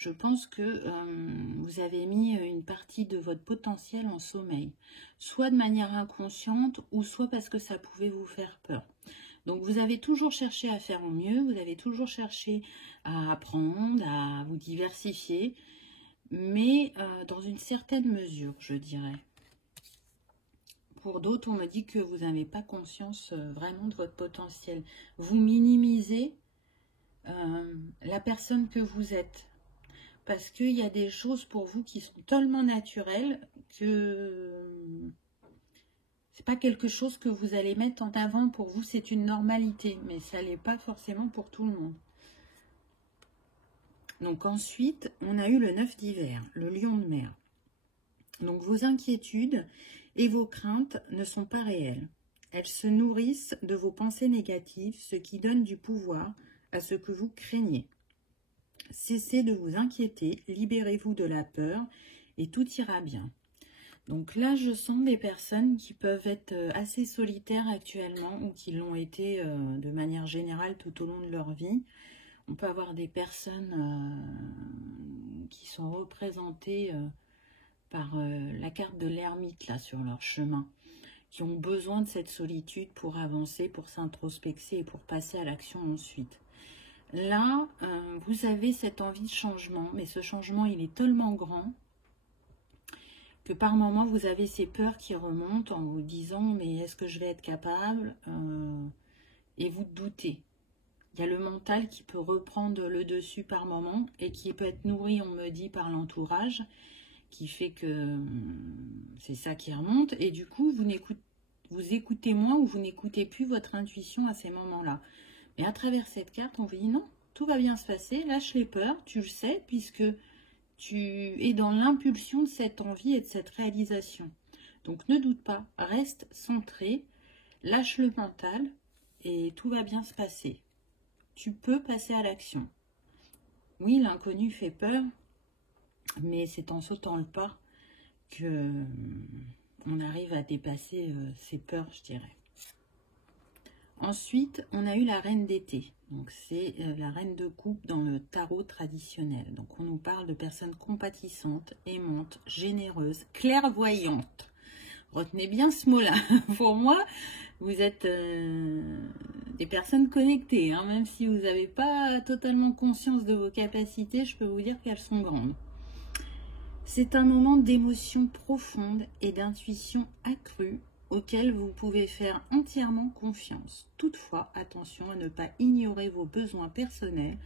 Je pense que vous avez mis une partie de votre potentiel en sommeil, soit de manière inconsciente, ou soit parce que ça pouvait vous faire peur. Donc vous avez toujours cherché à faire au mieux, vous avez toujours cherché à apprendre, à vous diversifier, mais dans une certaine mesure, je dirais. Pour d'autres, on me dit que vous n'avez pas conscience vraiment de votre potentiel. Vous minimisez la personne que vous êtes. Parce qu'il y a des choses pour vous qui sont tellement naturelles que c'est pas quelque chose que vous allez mettre en avant. Pour vous, c'est une normalité, mais ça l'est pas forcément pour tout le monde. Donc ensuite, on a eu le 9 d'hiver, le lion de mer. Donc vos inquiétudes et vos craintes ne sont pas réelles. Elles se nourrissent de vos pensées négatives, ce qui donne du pouvoir à ce que vous craignez. Cessez de vous inquiéter, libérez-vous de la peur et tout ira bien. Donc là, je sens des personnes qui peuvent être assez solitaires actuellement ou qui l'ont été de manière générale tout au long de leur vie. On peut avoir des personnes qui sont représentées par la carte de l'ermite là sur leur chemin, qui ont besoin de cette solitude pour avancer, pour s'introspecter et pour passer à l'action ensuite. Là, vous avez cette envie de changement, mais ce changement, il est tellement grand que par moments, vous avez ces peurs qui remontent en vous disant « mais est-ce que je vais être capable ?» Et vous doutez. Il y a le mental qui peut reprendre le dessus par moment et qui peut être nourri, on me dit, par l'entourage, qui fait que c'est ça qui remonte. Et du coup, vous écoutez moins ou vous n'écoutez plus votre intuition à ces moments-là. Et à travers cette carte, on vous dit non, tout va bien se passer, lâche les peurs, tu le sais, puisque tu es dans l'impulsion de cette envie et de cette réalisation. Donc ne doute pas, reste centré, lâche le mental et tout va bien se passer. Tu peux passer à l'action. Oui, l'inconnu fait peur, mais c'est en sautant le pas que on arrive à dépasser ces peurs, je dirais. Ensuite, on a eu la reine d'été. Donc, c'est la reine de coupe dans le tarot traditionnel. Donc, on nous parle de personnes compatissantes, aimantes, généreuses, clairvoyantes. Retenez bien ce mot-là. Pour moi, vous êtes des personnes connectées. Hein. Même si vous n'avez pas totalement conscience de vos capacités, je peux vous dire qu'elles sont grandes. C'est un moment d'émotion profonde et d'intuition accrue auquel vous pouvez faire entièrement confiance. Toutefois, attention à ne pas ignorer vos besoins personnels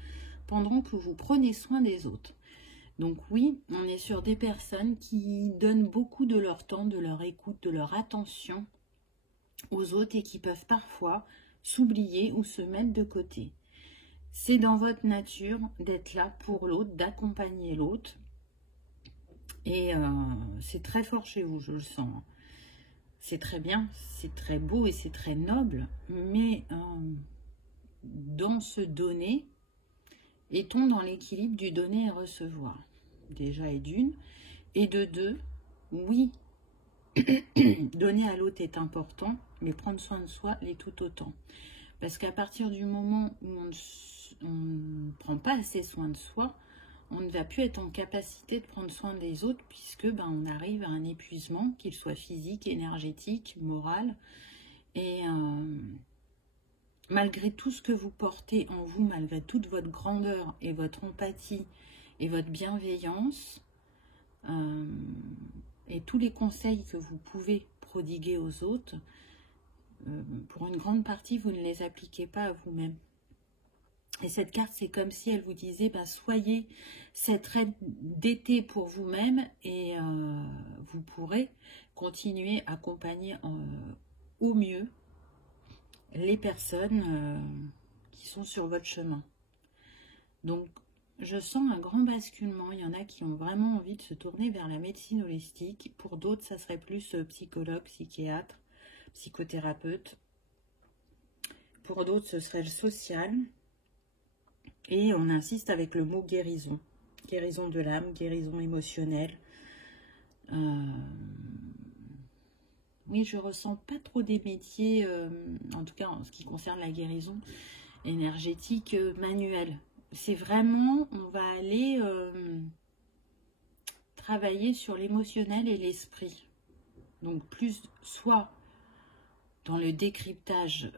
pendant que vous prenez soin des autres. Donc oui, on est sur des personnes qui donnent beaucoup de leur temps, de leur écoute, de leur attention aux autres et qui peuvent parfois s'oublier ou se mettre de côté. C'est dans votre nature d'être là pour l'autre, d'accompagner l'autre. Et c'est très fort chez vous, je le sens. C'est très bien, c'est très beau et c'est très noble, mais dans ce donner, est-on dans l'équilibre du donner et recevoir? Déjà et d'une, et de deux, oui, donner à l'autre est important, mais prendre soin de soi l'est tout autant. Parce qu'à partir du moment où on ne prend pas assez soin de soi, on ne va plus être en capacité de prendre soin des autres puisque on arrive à un épuisement, qu'il soit physique, énergétique, moral. Et malgré tout ce que vous portez en vous, malgré toute votre grandeur et votre empathie et votre bienveillance, et tous les conseils que vous pouvez prodiguer aux autres, pour une grande partie, vous ne les appliquez pas à vous-même. Et cette carte, c'est comme si elle vous disait, soyez cette reine d'été pour vous-même et vous pourrez continuer à accompagner au mieux les personnes qui sont sur votre chemin. Donc, je sens un grand basculement. Il y en a qui ont vraiment envie de se tourner vers la médecine holistique. Pour d'autres, ça serait plus psychologue, psychiatre, psychothérapeute. Pour d'autres, ce serait le social. Et on insiste avec le mot guérison. Guérison de l'âme, guérison émotionnelle. Oui, je ressens pas trop des métiers, en tout cas en ce qui concerne la guérison énergétique manuelle. c'est vraiment, on va aller travailler sur l'émotionnel et l'esprit. Donc plus soit dans le décryptage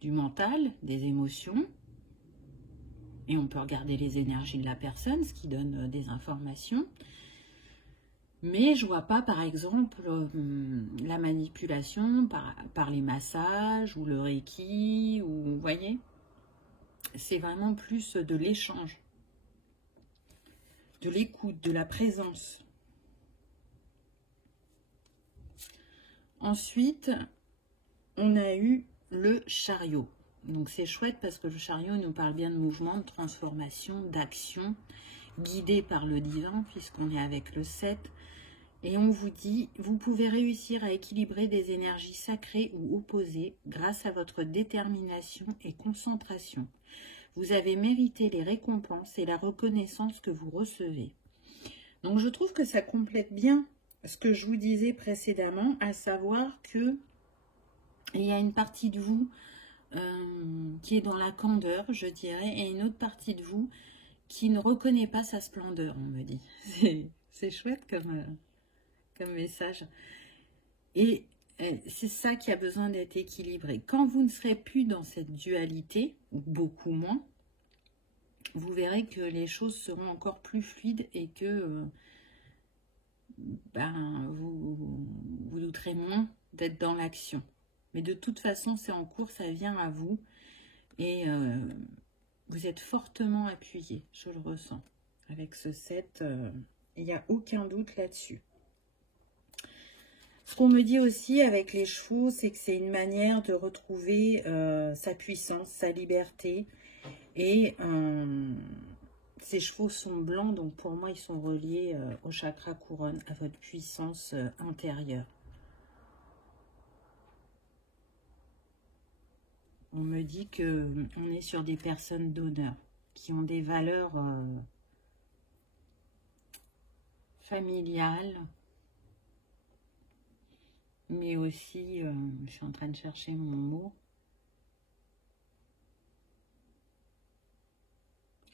du mental, des émotions, et on peut regarder les énergies de la personne, ce qui donne des informations. Mais je vois pas, par exemple, la manipulation par les massages ou le reiki, ou vous voyez, c'est vraiment plus de l'échange, de l'écoute, de la présence. Ensuite, on a eu le chariot. Donc c'est chouette parce que le chariot nous parle bien de mouvement, de transformation, d'action, guidé par le divin, puisqu'on est avec le 7. Et on vous dit, vous pouvez réussir à équilibrer des énergies sacrées ou opposées grâce à votre détermination et concentration. Vous avez mérité les récompenses et la reconnaissance que vous recevez. Donc je trouve que ça complète bien ce que je vous disais précédemment, à savoir que il y a une partie de vous qui est dans la candeur, je dirais, et une autre partie de vous qui ne reconnaît pas sa splendeur, on me dit. C'est chouette comme message. Et c'est ça qui a besoin d'être équilibré. Quand vous ne serez plus dans cette dualité, ou beaucoup moins, vous verrez que les choses seront encore plus fluides et que vous douterez moins d'être dans l'action. Mais de toute façon, c'est en cours, ça vient à vous. Et vous êtes fortement appuyé, je le ressens. Avec ce 7, il n'y a aucun doute là-dessus. Ce qu'on me dit aussi avec les chevaux, c'est que c'est une manière de retrouver sa puissance, sa liberté. Et ces chevaux sont blancs, donc pour moi, ils sont reliés au chakra couronne, à votre puissance intérieure. On me dit qu'on est sur des personnes d'honneur, qui ont des valeurs familiales, mais aussi, je suis en train de chercher mon mot.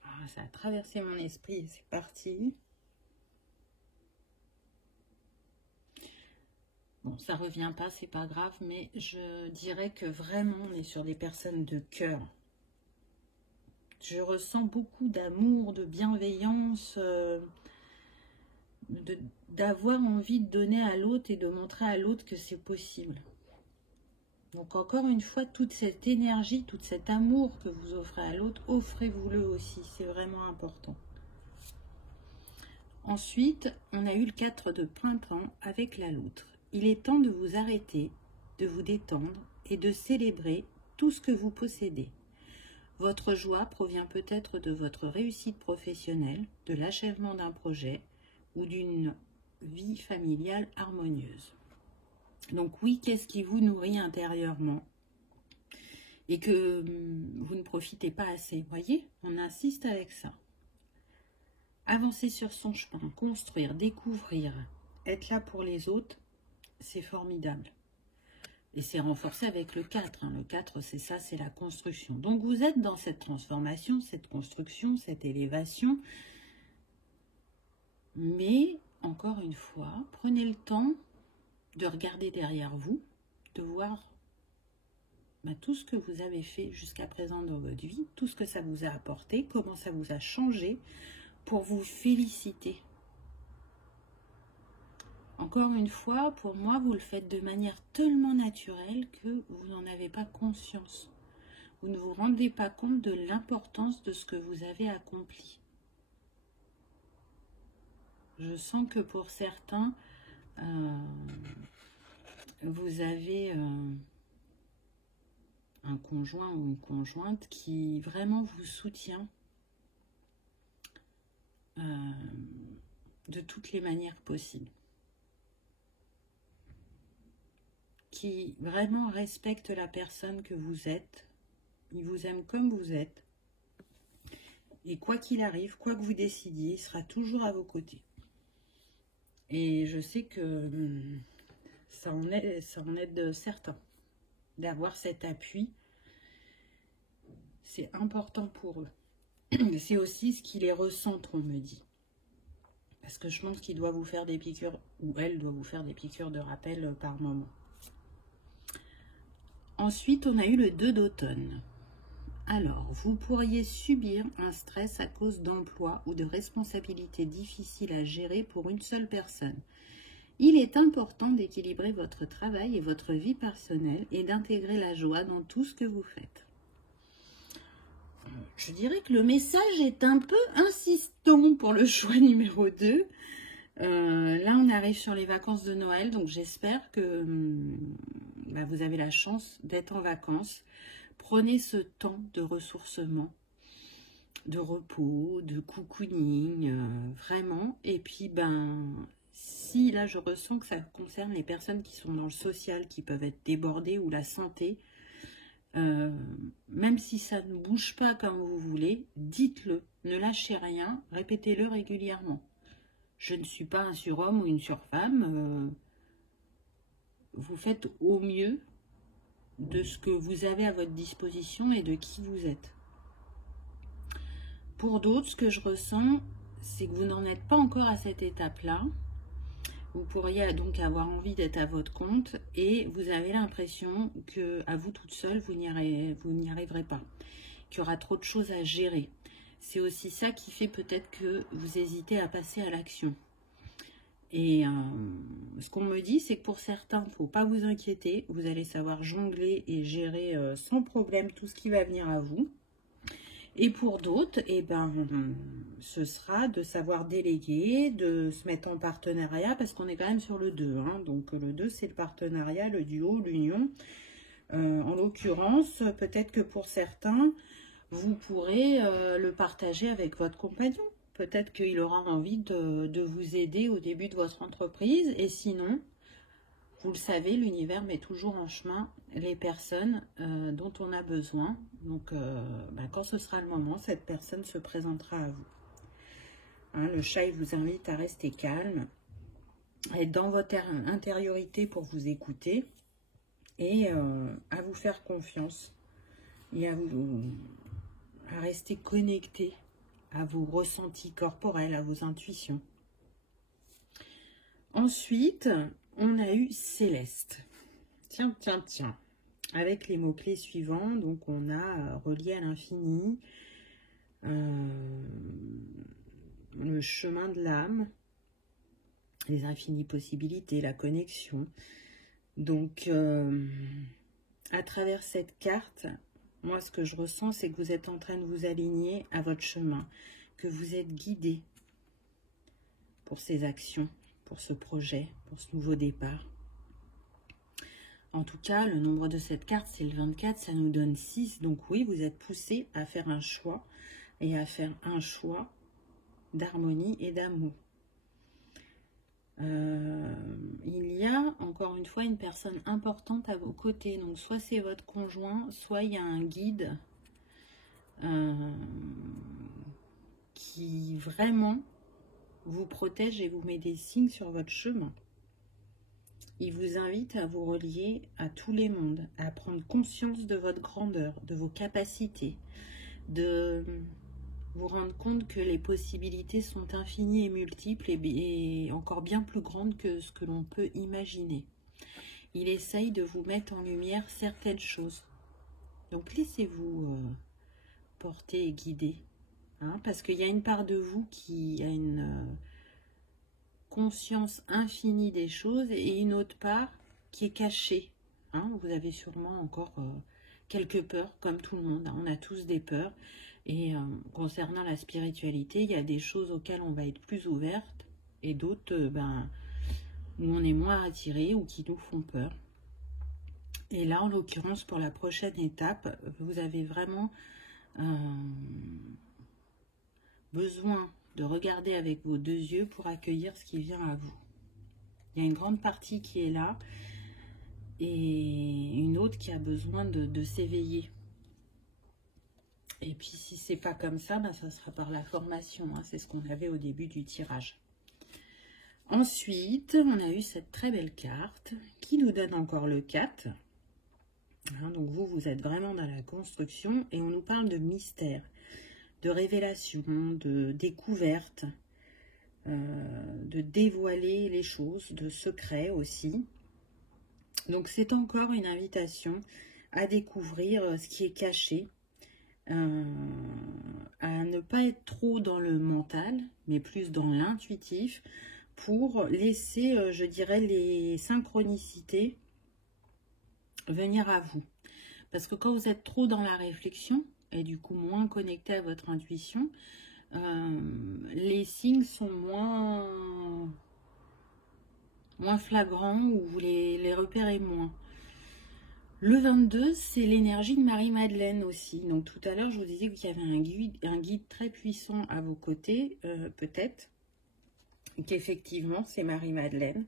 Ah, ça a traversé mon esprit et c'est parti. Bon, ça revient pas, c'est pas grave, mais je dirais que vraiment, on est sur des personnes de cœur. Je ressens beaucoup d'amour, de bienveillance, d'avoir envie de donner à l'autre et de montrer à l'autre que c'est possible. Donc encore une fois, toute cette énergie, tout cet amour que vous offrez à l'autre, offrez-vous-le aussi, c'est vraiment important. Ensuite, on a eu le 4 de printemps avec la loutre. Il est temps de vous arrêter, de vous détendre et de célébrer tout ce que vous possédez. Votre joie provient peut-être de votre réussite professionnelle, de l'achèvement d'un projet ou d'une vie familiale harmonieuse. Donc oui, qu'est-ce qui vous nourrit intérieurement et que vous ne profitez pas assez? Vous voyez, on insiste avec ça. Avancer sur son chemin, construire, découvrir, être là pour les autres, c'est formidable. Et c'est renforcé avec le 4. Le 4, c'est ça, c'est la construction. Donc vous êtes dans cette transformation, cette construction, cette élévation. Mais, encore une fois, prenez le temps de regarder derrière vous, de voir tout ce que vous avez fait jusqu'à présent dans votre vie, tout ce que ça vous a apporté, comment ça vous a changé, pour vous féliciter. Encore une fois, pour moi, vous le faites de manière tellement naturelle que vous n'en avez pas conscience. Vous ne vous rendez pas compte de l'importance de ce que vous avez accompli. Je sens que pour certains, vous avez un conjoint ou une conjointe qui vraiment vous soutient de toutes les manières possibles. Qui vraiment respecte la personne que vous êtes. Il vous aime comme vous êtes. Et quoi qu'il arrive, quoi que vous décidiez, il sera toujours à vos côtés. Et je sais que ça en aide certains d'avoir cet appui c'est important pour eux. C'est aussi ce qui les recentre, on me dit. Parce que je pense qu'il doit vous faire des piqûres, ou elle doit vous faire des piqûres de rappel par moment. Ensuite, on a eu le 2 d'automne. Alors, vous pourriez subir un stress à cause d'emploi ou de responsabilités difficiles à gérer pour une seule personne. Il est important d'équilibrer votre travail et votre vie personnelle et d'intégrer la joie dans tout ce que vous faites. Je dirais que le message est un peu insistant pour le choix numéro 2. Là, on arrive sur les vacances de Noël, donc j'espère que vous avez la chance d'être en vacances. Prenez ce temps de ressourcement, de repos, de cocooning, vraiment. Et puis, si là, je ressens que ça concerne les personnes qui sont dans le social, qui peuvent être débordées, ou la santé, même si ça ne bouge pas comme vous voulez, dites-le, ne lâchez rien, répétez-le régulièrement. Je ne suis pas un surhomme ou une surfemme. Vous faites au mieux de ce que vous avez à votre disposition et de qui vous êtes. Pour d'autres, ce que je ressens, c'est que vous n'en êtes pas encore à cette étape-là. Vous pourriez donc avoir envie d'être à votre compte et vous avez l'impression que à vous toute seule, vous n'y arriverez pas, qu'il y aura trop de choses à gérer. C'est aussi ça qui fait peut-être que vous hésitez à passer à l'action. Et ce qu'on me dit, c'est que pour certains, il ne faut pas vous inquiéter. Vous allez savoir jongler et gérer sans problème tout ce qui va venir à vous. Et pour d'autres, ce sera de savoir déléguer, de se mettre en partenariat, parce qu'on est quand même sur le 2. Donc le 2, c'est le partenariat, le duo, l'union. En l'occurrence, peut-être que pour certains, vous pourrez le partager avec votre compagnon. Peut-être qu'il aura envie de vous aider au début de votre entreprise. Et sinon, vous le savez, l'univers met toujours en chemin les personnes dont on a besoin. Donc, quand ce sera le moment, cette personne se présentera à vous. Le chat, il vous invite à rester calme, à être dans votre intériorité pour vous écouter et à vous faire confiance et à rester connecté à vos ressentis corporels, à vos intuitions. Ensuite, on a eu Céleste. Tiens. Avec les mots-clés suivants, donc on a relié à l'infini, le chemin de l'âme, les infinies possibilités, la connexion. Donc, à travers cette carte, moi, ce que je ressens, c'est que vous êtes en train de vous aligner à votre chemin, que vous êtes guidé pour ces actions, pour ce projet, pour ce nouveau départ. En tout cas, le nombre de cette carte, c'est le 24, ça nous donne 6. Donc oui, vous êtes poussé à faire un choix et à faire un choix d'harmonie et d'amour. Il y a, encore une fois, une personne importante à vos côtés. Donc, soit c'est votre conjoint, soit il y a un guide qui vraiment vous protège et vous met des signes sur votre chemin. Il vous invite à vous relier à tous les mondes, à prendre conscience de votre grandeur, de vos capacités, de vous rendre compte que les possibilités sont infinies et multiples et encore bien plus grandes que ce que l'on peut imaginer. Il essaye de vous mettre en lumière certaines choses. Donc laissez-vous porter et guider, parce qu'il y a une part de vous qui a une conscience infinie des choses et une autre part qui est cachée. Vous avez sûrement encore quelques peurs, comme tout le monde. On a tous des peurs. Et concernant la spiritualité, il y a des choses auxquelles on va être plus ouverte et d'autres où on est moins attiré ou qui nous font peur. Et là, en l'occurrence, pour la prochaine étape, vous avez vraiment besoin de regarder avec vos 2 yeux pour accueillir ce qui vient à vous. Il y a une grande partie qui est là et une autre qui a besoin de s'éveiller. Et puis, si c'est pas comme ça, ça sera par la formation. C'est ce qu'on avait au début du tirage. Ensuite, on a eu cette très belle carte qui nous donne encore le 4. Hein, donc vous êtes vraiment dans la construction et on nous parle de mystère, de révélation, de découverte, de dévoiler les choses, de secrets aussi. Donc c'est encore une invitation à découvrir ce qui est caché, à ne pas être trop dans le mental, mais plus dans l'intuitif, pour laisser, je dirais, les synchronicités venir à vous. Parce que quand vous êtes trop dans la réflexion, et du coup moins connecté à votre intuition, les signes sont moins flagrants, ou vous les repérez moins. Le 22, c'est l'énergie de Marie-Madeleine aussi. Donc tout à l'heure, je vous disais qu'il y avait un guide très puissant à vos côtés, peut-être, qu'effectivement, c'est Marie-Madeleine.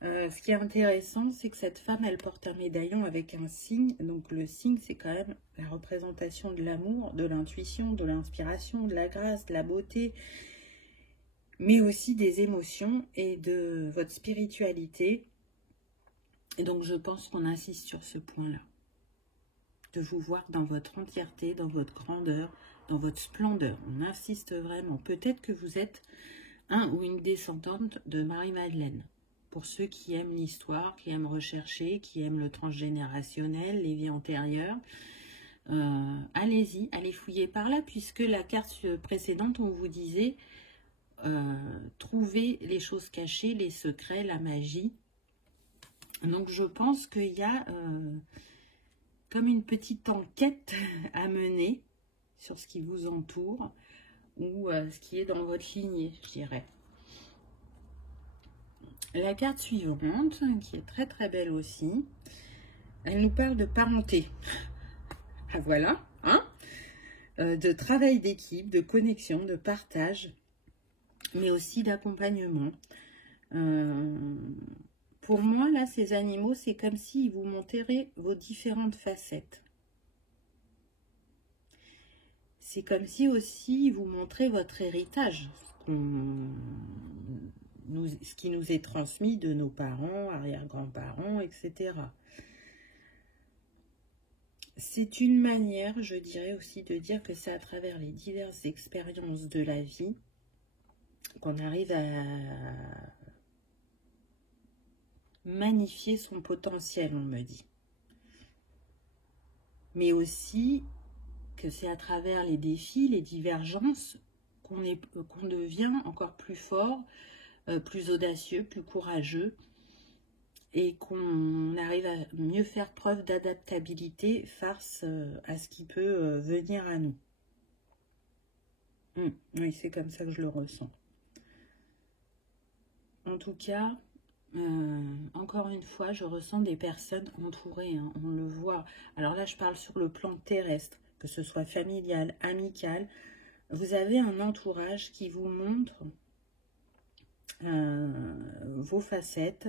Ce qui est intéressant, c'est que cette femme, elle porte un médaillon avec un signe. Donc le signe, c'est quand même la représentation de l'amour, de l'intuition, de l'inspiration, de la grâce, de la beauté, mais aussi des émotions et de votre spiritualité. Et donc je pense qu'on insiste sur ce point-là. De vous voir dans votre entièreté, dans votre grandeur, dans votre splendeur. On insiste vraiment. Peut-être que vous êtes un ou une descendante de Marie-Madeleine. Pour ceux qui aiment l'histoire, qui aiment rechercher, qui aiment le transgénérationnel, les vies antérieures, allez-y, allez fouiller par là, puisque la carte précédente, on vous disait trouver les choses cachées, les secrets, la magie. Donc je pense qu'il y a comme une petite enquête à mener sur ce qui vous entoure ou ce qui est dans votre lignée, je dirais. La carte suivante, qui est très très belle aussi, elle nous parle de parenté. Ah voilà, hein, de travail d'équipe, de connexion, de partage, mais aussi d'accompagnement. Pour moi, là, ces animaux, c'est comme s'ils vous montraient vos différentes facettes. C'est comme si aussi ils vous montraient votre héritage, ce qui nous est transmis de nos parents, arrière-grands-parents, etc. C'est une manière, je dirais aussi, de dire que c'est à travers les diverses expériences de la vie qu'on arrive à magnifier son potentiel, on me dit. Mais aussi que c'est à travers les défis, les divergences, qu'on devient encore plus fort, plus audacieux, plus courageux, et qu'on arrive à mieux faire preuve d'adaptabilité face à ce qui peut venir à nous. Oui, c'est comme ça que je le ressens. En tout cas, encore une fois, je ressens des personnes entourées, hein, on le voit. Alors là, je parle sur le plan terrestre, que ce soit familial, amical. Vous avez un entourage qui vous montre vos facettes,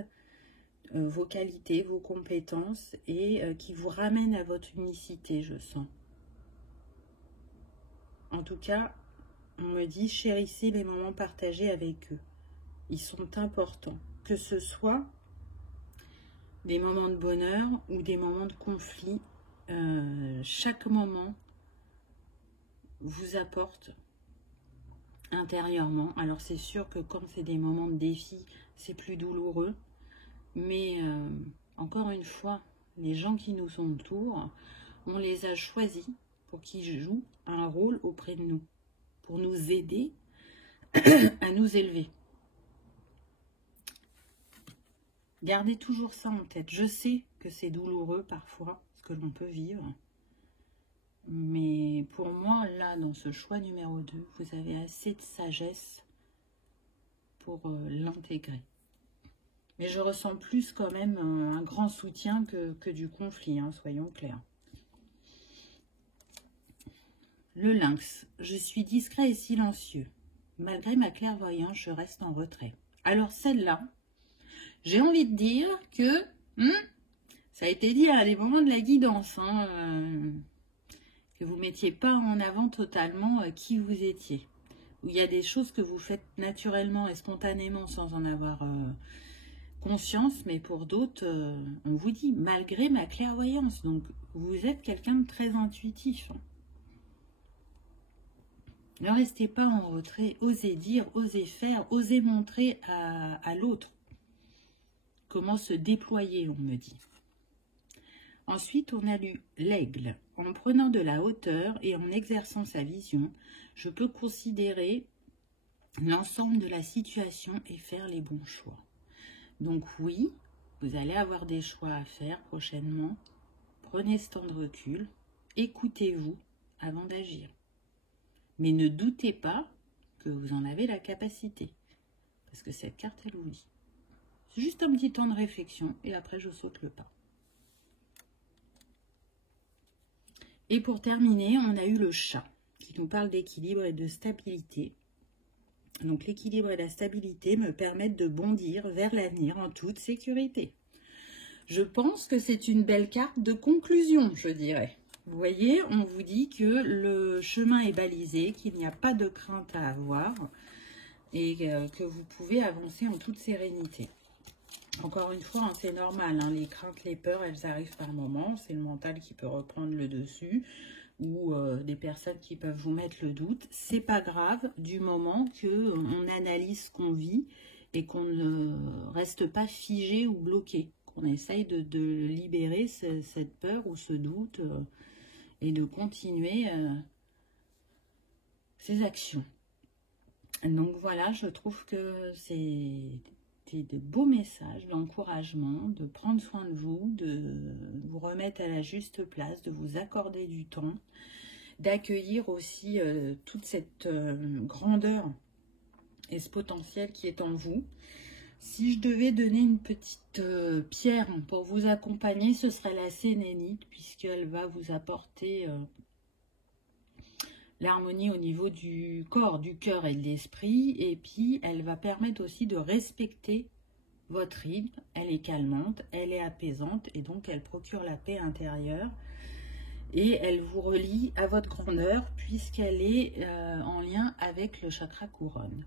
vos qualités, vos compétences et qui vous ramène à votre unicité, je sens. En tout cas, on me dit chérissez les moments partagés avec eux. Ils sont importants, que ce soit des moments de bonheur ou des moments de conflit. Chaque moment vous apporte intérieurement. Alors c'est sûr que quand c'est des moments de défi, c'est plus douloureux. Mais encore une fois, les gens qui nous entourent, on les a choisis pour qu'ils jouent un rôle auprès de nous, pour nous aider à nous élever. Gardez toujours ça en tête. Je sais que c'est douloureux parfois, ce que l'on peut vivre. Mais pour moi, là, dans ce choix numéro 2, vous avez assez de sagesse pour l'intégrer. Mais je ressens plus quand même un grand soutien que du conflit, hein, soyons clairs. Le lynx. Je suis discret et silencieux. Malgré ma clairvoyance, je reste en retrait. Alors celle-là, j'ai envie de dire que ça a été dit à des moments de la guidance, hein, que vous ne mettiez pas en avant totalement qui vous étiez. Où il y a des choses que vous faites naturellement et spontanément sans en avoir conscience, mais pour d'autres, on vous dit, malgré ma clairvoyance. Donc, vous êtes quelqu'un de très intuitif. Ne restez pas en retrait, osez dire, osez faire, osez montrer à l'autre comment se déployer, on me dit. Ensuite, on a lu l'aigle. En prenant de la hauteur et en exerçant sa vision, je peux considérer l'ensemble de la situation et faire les bons choix. Donc oui, vous allez avoir des choix à faire prochainement. Prenez ce temps de recul, écoutez-vous avant d'agir. Mais ne doutez pas que vous en avez la capacité, parce que cette carte, elle vous dit. C'est juste un petit temps de réflexion et après je saute le pas. Et pour terminer, on a eu le chat qui nous parle d'équilibre et de stabilité. Donc l'équilibre et la stabilité me permettent de bondir vers l'avenir en toute sécurité. Je pense que c'est une belle carte de conclusion, je dirais. Vous voyez, on vous dit que le chemin est balisé, qu'il n'y a pas de crainte à avoir et que vous pouvez avancer en toute sérénité. Encore une fois, hein, c'est normal, hein, les craintes, les peurs, elles arrivent par moments. C'est le mental qui peut reprendre le dessus ou des personnes qui peuvent vous mettre le doute. C'est pas grave du moment qu'on analyse ce qu'on vit et qu'on ne reste pas figé ou bloqué. Qu'on essaye de libérer cette peur ou ce doute et de continuer ses actions. Donc voilà, je trouve que c'est de beaux messages d'encouragement, de prendre soin de vous remettre à la juste place, de vous accorder du temps, d'accueillir aussi toute cette grandeur et ce potentiel qui est en vous. Si je devais donner une petite pierre pour vous accompagner, ce serait la sélénite, puisqu'elle va vous apporter l'harmonie au niveau du corps, du cœur et de l'esprit. Et puis, elle va permettre aussi de respecter votre rythme. Elle est calmante, elle est apaisante et donc elle procure la paix intérieure. Et elle vous relie à votre grandeur puisqu'elle est en lien avec le chakra couronne.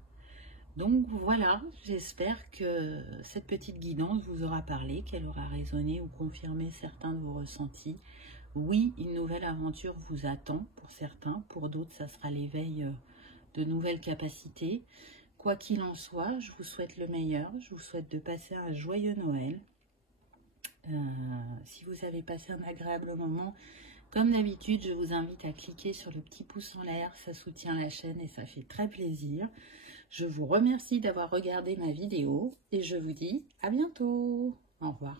Donc voilà, j'espère que cette petite guidance vous aura parlé, qu'elle aura résonné ou confirmé certains de vos ressentis. Oui, une nouvelle aventure vous attend pour certains, pour d'autres, ça sera l'éveil de nouvelles capacités. Quoi qu'il en soit, je vous souhaite le meilleur, je vous souhaite de passer un joyeux Noël. Si vous avez passé un agréable moment, comme d'habitude, je vous invite à cliquer sur le petit pouce en l'air, ça soutient la chaîne et ça fait très plaisir. Je vous remercie d'avoir regardé ma vidéo et je vous dis à bientôt. Au revoir.